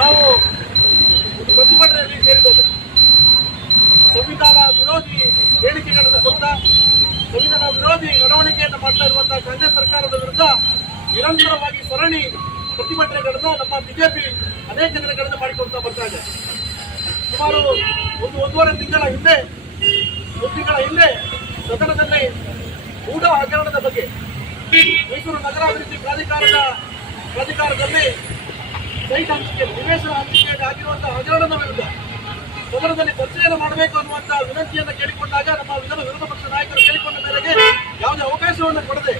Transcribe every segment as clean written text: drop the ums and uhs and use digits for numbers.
ನಾವು ಪ್ರತಿಭಟನೆಯಲ್ಲಿ ಸೇರಿದ್ದೇವೆ. ಸಂವಿಧಾನ ವಿರೋಧಿ ಹೇಳಿಕೆಗಳನ್ನು ಕೊಟ್ಟ, ಸಂವಿಧಾನ ವಿರೋಧಿ ನಡವಳಿಕೆಯನ್ನು ಮಾಡ್ತಾ ಇರುವಂತಹ ಕಾಂಗ್ರೆಸ್ ಸರ್ಕಾರದ ವಿರುದ್ಧ ನಿರಂತರವಾಗಿ ಸರಣಿ ಪ್ರತಿಭಟನೆಗಳನ್ನು ನಮ್ಮ ಬಿಜೆಪಿ ಅನೇಕ ದಿನಗಳಿಂದ ಮಾಡಿಕೊಳ್ತಾ ಬರ್ತಾ ಇದೆ. ಸುಮಾರು ಒಂದೂವರೆ ತಿಂಗಳ ಹಿಂದೆ ಸದನದಲ್ಲಿ ಊಟ ಹಗರಣದ ಬಗ್ಗೆ ಮೈಸೂರು ನಗರಾಭಿವೃದ್ಧಿ ಪ್ರಾಧಿಕಾರದಲ್ಲಿ ಸೈಟ್ ಹಂಚಿಕೆ, ನಿವೇಶನ ಹಂಚಿಕೆಯಲ್ಲಿ ಆಗಿರುವಂತಹ ಹಗರಣದ ವಿರುದ್ಧ ಸದನದಲ್ಲಿ ಚರ್ಚೆಯನ್ನು ಮಾಡಬೇಕು ಅನ್ನುವಂತಹ ವಿನಂತಿಯನ್ನು ಕೇಳಿಕೊಂಡಾಗ ನಮ್ಮ ವಿರೋಧ ಪಕ್ಷ ನಾಯಕರು ಕೇಳಿಕೊಂಡ ಮೇರೆಗೆ ಯಾವುದೇ ಅವಕಾಶವನ್ನು ಕೊಡದೆ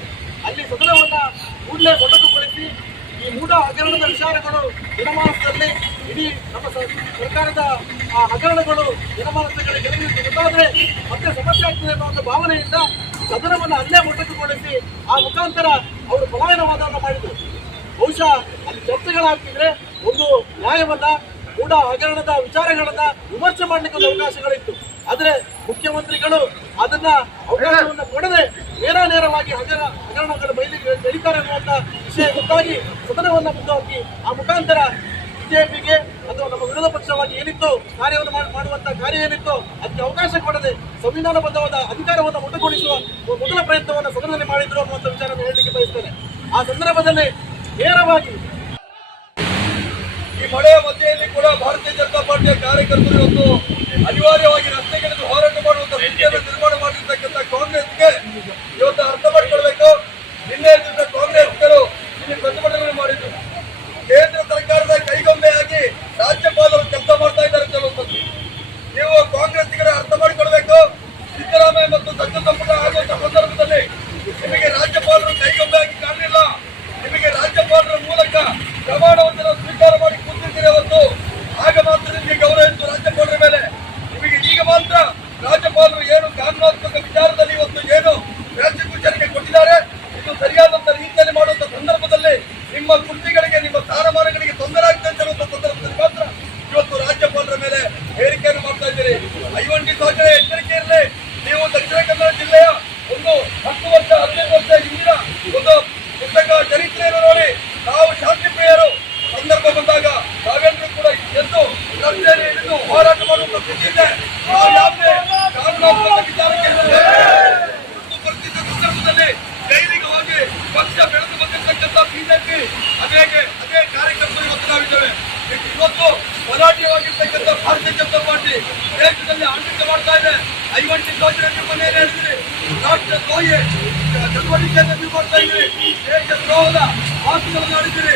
ಅಲ್ಲಿ ಸದನವನ್ನು ಕೂಡಲೇ ಮೊಟಕುಗೊಳಿಸಿ ಈ ಮೂಢ ಹಗರಣದ ವಿಚಾರಗಳು ಜನಮಾನಸದಲ್ಲಿ ಇಡೀ ನಮ್ಮ ಸರ್ಕಾರದ ಹಗರಣಗಳು ಜನಮಾನಸಗಳಿಗೆ ಗೊತ್ತಾದರೆ ಮತ್ತೆ ಸಮಸ್ಯೆ ಆಗ್ತದೆ ಅನ್ನೋ ಒಂದು ಭಾವನೆಯಿಂದ ಸದನವನ್ನು ಅಲ್ಲೇ ಮೊಟಕುಗೊಳಿಸಿ ಆ ಮುಖಾಂತರ ಅವರು ಪಲಾಯನವಾದವನ್ನು ಮಾಡಿದರು. ಬಹುಶಃ ಅಲ್ಲಿ ಚರ್ಚೆಗಳಾಗ್ತಿದ್ರೆ ಒಂದು ನ್ಯಾಯವಲ್ಲ, ಕೂಡ ಹಗರಣದ ವಿಚಾರಗಳನ್ನ ವಿಮರ್ಶೆ ಮಾಡಲಿಕ್ಕೆ ಅವಕಾಶಗಳಿತ್ತು. ಆದರೆ ಮುಖ್ಯಮಂತ್ರಿಗಳು ಅದನ್ನ ಅವಕಾಶವನ್ನು ಕೊಡದೆ ನೇರವಾಗಿ ಹಗರಣಗಳ ಬಯಲಿಗೆ ಬೆಳೀತಾರೆ ಅನ್ನುವಂಥ ವಿಷಯ ಗೊತ್ತಾಗಿ ಸದನವನ್ನು ಮುಂದುವರೆಸಿ ಆ ಮುಖಾಂತರ ಬಿಜೆಪಿಗೆ ಅಥವಾ ನಮ್ಮ ವಿರೋಧ ಪಕ್ಷವಾಗಿ ಏನಿತ್ತು ಕಾರ್ಯವನ್ನು ಮಾಡುವಂತಹ ಕಾರ್ಯ ಏನಿತ್ತು ಅದಕ್ಕೆ ಅವಕಾಶ ಕೊಡದೆ ಸಂವಿಧಾನಬದ್ಧವಾದ ಅಧಿಕಾರವನ್ನು ಮೊಟಕುಗೊಳಿಸುವ ಮೊದಲ ಪ್ರಯತ್ನವನ್ನು ಸದನದಲ್ಲಿ ಮಾಡಿದ್ರು ಅನ್ನುವಂಥ ವಿಚಾರವನ್ನು ಹೇಳಲಿಕ್ಕೆ ಬಯಸ್ತೇನೆ. ಆ ಸಂದರ್ಭದಲ್ಲಿ ನೇರವಾಗಿ ಈ ಮಳೆಯ ಮಧ್ಯೆಯಲ್ಲಿ ಕೂಡ ಭಾರತೀಯ ಜನತಾ ಪಾರ್ಟಿಯ ಕಾರ್ಯಕರ್ತರು ಇವತ್ತು ಅನಿವಾರ್ಯವಾಗಿ ರಸ್ತೆಗಿಳಿದು ಹೋರಾಟ ಮಾಡುವಂತಹ ಸ್ಥಿತಿಯನ್ನು ನಿರ್ಮಾಣ ಮಾಡಿರ್ತಕ್ಕಂಥ ಕಾಂಗ್ರೆಸ್ಗೆ ಇವತ್ತು ಅರ್ಥ ಮಾಡಿಕೊಳ್ಬೇಕು. ನಿನ್ನೆ ದಿವಸ ಕಾಂಗ್ರೆಸ್ಗಳು ಇಲ್ಲಿ ಪ್ರತಿಭಟನೆ ಮಾಡಿದ್ರು. ಕೇಂದ್ರ ಸರ್ಕಾರದ ಕೈಗೊಂಬೆಯಾಗಿ ರಾಜ್ಯಪಾಲರು ಕೆಲಸ ಮಾಡ್ತಾ ಇದ್ದಾರೆ ಅಂತ ಹೇಳುವಂಥದ್ದು ನೀವು ಕಾಂಗ್ರೆಸ್ಸಿಗರ ಅರ್ಥ ಮಾಡಿಕೊಳ್ಬೇಕು. ಸಿದ್ದರಾಮಯ್ಯ ಮತ್ತು ಸಚಿವ ಸಂಪುಟ ಆಗುವಂತಹ ಸಂದರ್ಭದಲ್ಲಿ ನಿಮಗೆ ರಾಜ್ಯಪಾಲರು ಕೈಗೊಂಬೆ ಆಗಿ ಕಾಣಲಿಲ್ಲ. ನಿಮಗೆ ರಾಜ್ಯಪಾಲರ ಮೂಲಕ ಪ್ರಮಾಣವನ್ನು ಸ್ವೀಕಾರ ಮಾಡಿ ಕೂತಿದ್ದೀರಿ ಹೊತ್ತು ಆಗ ಮಾತ್ರ ನಿಮಗೆ ಗೌರವ ಇತ್ತು ರಾಜ್ಯಪಾಲರ ಮೇಲೆ. ನಿಮಗೆ ಈಗ ಮಾತ್ರ ರಾಜ್ಯಪಾಲರು ಏನು ಕಾನೂನಾತ್ಮಕ ವಿಚಾರದಲ್ಲಿ ಇವತ್ತು ಏನು ರಾಜ್ಯಸೂಚನೆಗೆ ಕೊಟ್ಟಿದ್ದಾರೆ ಇದು ಸರಿಯಾದಂತ ರೀತಿಯಲ್ಲಿ ಮಾಡುವಂತ ಸಂದರ್ಭದಲ್ಲಿ ನಿಮ್ಮ ಕುರ್ಚಿಗಳಿಗೆ ನಿಮ್ಮ ಸ್ಥಾನಮಾನಗಳಿಗೆ ತೊಂದರೆ ಆಗ್ತದೆ ಅಂತ ಹೇಳುವಂತ ಸಂದರ್ಭದಲ್ಲಿ ಮಾತ್ರ ಇವತ್ತು ರಾಜ್ಯಪಾಲರ ಮೇಲೆ ಹೇರಿಕೆಯನ್ನು ಮಾಡ್ತಾ ಇದ್ದೀರಿ. ಐವಂಟಿ ಯೋಜನೆ ಎಚ್ಚರಿಕೆ ಇರಲಿ. ನೀವು ದಕ್ಷಿಣ ಕನ್ನಡ ಜಿಲ್ಲೆಯ ಒಂದು 10 ವರ್ಷ 15 ವರ್ಷ ಹಿಂದಿನ ಒಂದು ಪುಸ್ತಕ ಚರಿತ್ರೆಯನ್ನು ನೋಡಿ ನಾವು ಶಾಂತಿ ಪ್ರಿಯರು ಸಂದರ್ಭ ಬಂದಾಗ ನಾವೆಲ್ಲರೂ ಕೂಡ ಎದ್ದು ರಸ್ತೆಯಲ್ಲಿ ಹಿಡಿದು ಹೋರಾಟ ಮಾಡುವಂತ ಸ್ಥಿತಿ ಇದೆ. ನಾವು ಯಾವುದೇ ಕಾನೂನಾತ್ಮಕ ವಿಚಾರಕ್ಕೆ ಪರಿಸ್ಥಿತಿ ಸಂದರ್ಭದಲ್ಲಿ ಜೈಲಿಗೆ ಹೋಗಿ ಪಕ್ಷ ಬೆಳೆದು ಬಂದಿರತಕ್ಕಂಥ ಬಿಜೆಪಿ ಅದೇ ಕಾರ್ಯಕರ್ತರು ಇವತ್ತು ನಾವಿದ್ದೇವೆ. ಇವತ್ತು ಹೋರಾಟವಾಗಿರ್ತಕ್ಕಂಥ ಭಾರತೀಯ ಜನತಾ ಪಾರ್ಟಿ ದೇಶದಲ್ಲಿ ಆಡಳಿತ ಮಾಡ್ತಾ ಇದೆ. ಐವಂಟಿ ಯೋಜನೆ ನಿಮ್ಮ ಮನೆಯಲ್ಲಿ ಹೇಳಿದ್ರಿ, ರಾಷ್ಟ್ರ ದ್ರೋಹಿ ಚಟುವಟಿಕೆಯನ್ನು ನೀವು ಮಾಡ್ತಾ ಇದ್ದೀರಿ, ದೇಶ ದ್ರೋಹದ ಮಾತುಗಳನ್ನು ಆಡಿದ್ದೀರಿ,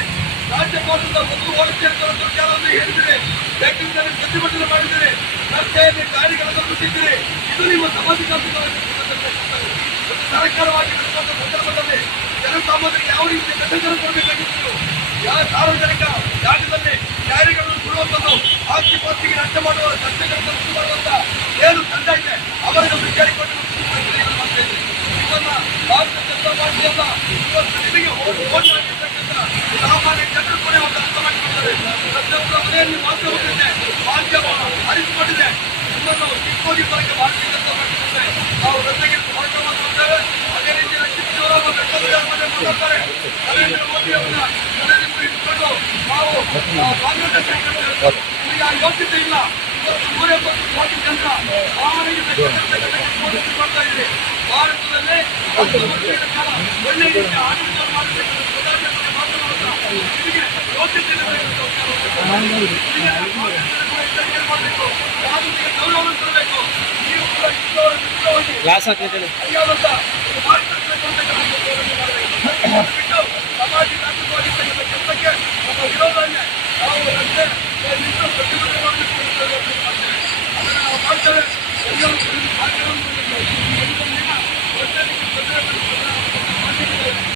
ರಾಜ್ಯಪಾಲರದ ಮೊದಲು ಹೋರಾಟವನ್ನು ವಿಚಾರವನ್ನು ಹೇಳಿದಿರಿ, ಬೆಂಗಳೂರಿನಲ್ಲಿ ಪ್ರತಿಭಟನೆ ಮಾಡಿದ್ದೀರಿ, ರಸ್ತೆಯಲ್ಲಿ ಗಾಡಿಗಳನ್ನು ಬಿಟ್ಟಿದ್ದೀರಿ. ಇದು ನಿಮ್ಮ ಸಾಮಾಜಿಕ ಸರ್ಕಾರವಾಗಿ ನಡೆಸುವಂತ ಸಂದರ್ಭದಲ್ಲಿ ಜನಸಾಮಾನ್ಯರಿಗೆ ಯಾವ ರೀತಿ ಬೆಂಬಲ ಕೊಡಬೇಕಾಗಿತ್ತು? ಯಾವ ಸಾರ್ವಜನಿಕ ಜಾಗದಲ್ಲಿ ಜಾರಿಗಳನ್ನು ಕೊಡುವಂಥದ್ದು ಆಸ್ತಿ ಪಾಸ್ತಿಗೆ ನಷ್ಟ ಮಾಡುವ ಚರ್ಚೆಗಳನ್ನು ಶುರು ಮಾಡುವಂತ ಏನು ತಂಡ ಇದೆ ಅವರನ್ನು ವಿಚಾರಿಕೊಂಡು ನಿಮ್ಮನ್ನ ಭಾರತೀಯ ಜನತಾ ಪಾರ್ಟಿಯಲ್ಲ ಇವತ್ತು ನಿಮಗೆ ಓಟ್ ಆಗಿರ್ತಕ್ಕಂಥ ಸಾಮಾನ್ಯ ಜನರು ಕೂಡ ಒಂದು ಅರ್ಥ ಮಾಡಿಕೊಳ್ತಾರೆ. ಪ್ರತಿಯೊಬ್ಬರ ಮನೆಯಲ್ಲಿ ಮಾಧ್ಯಮವಿದೆ, ಮಾಧ್ಯಮ ಅರಿತುಕೊಂಡಿದೆ. ನಿಮ್ಮನ್ನು ಕಿತ್ತೋಗಿ ಬರಕ್ಕೆ ಭಾರತೀಯ ಜನತಾ ಪಾರ್ಟಿ ಬಂದರೆ ನಾವು ರಸ್ತೆಗಿಳಿದು ಹೋರಾಟ ಮಾಡ್ಕೊಳ್ತೇವೆ. ಅದೇ ರೀತಿ ಕಿತ್ತೂರಮ್ಮ ಮಾತಾಡ್ತಾರೆ ನರೇಂದ್ರ ಮೋದಿ ಅವರ ಇಟ್ಕೊಂಡು ನಾವು ಕಾಂಗ್ರೆಸ್ ನಿಮಗೆ ಆ ಯೋಗ್ಯತೆ ಇಲ್ಲ. ಇವತ್ತು 170 ಕೋಟಿ ಜನರ ಭಾವನೆಗೆ ಮಾಡ್ತಾ ಇದ್ದೀರಿ. ಭಾರತದಲ್ಲಿ 10 ವರ್ಷಗಳ ಕಾಲ ಒಳ್ಳೆ ರೀತಿಯ ಆಡಳಿತ ಮಾಡಬೇಕಂತ ಪ್ರಧಾನಮಂತ್ರಿ ಮಾತನಾಡುತ್ತಾ ನಿಮಗೆ ಯೋಗ್ಯತೆ ಮಾಡಬೇಕು, ಯಾವುದಕ್ಕೆ ಗೌರವವನ್ನು ತರಬೇಕು. ನೀವು ಕೂಡ ಸರಿಯಾದಂತ ಬಿಟ್ಟು ಸಮಾಜ ರಾಜ್ಯವಾಗಿರ್ತಕ್ಕಂಥ ಕೆಲಸಕ್ಕೆ ನಮ್ಮ ವಿರೋಧವನ್ನೇ ನಾವು ರಸ್ತೆ ನಿಂತು ಪ್ರತಿಭಟನೆ ಮಾಡಬೇಕು ಅದನ್ನು ನಾವು ಮಾಡ್ತೇವೆ. ಎಲ್ಲರೂ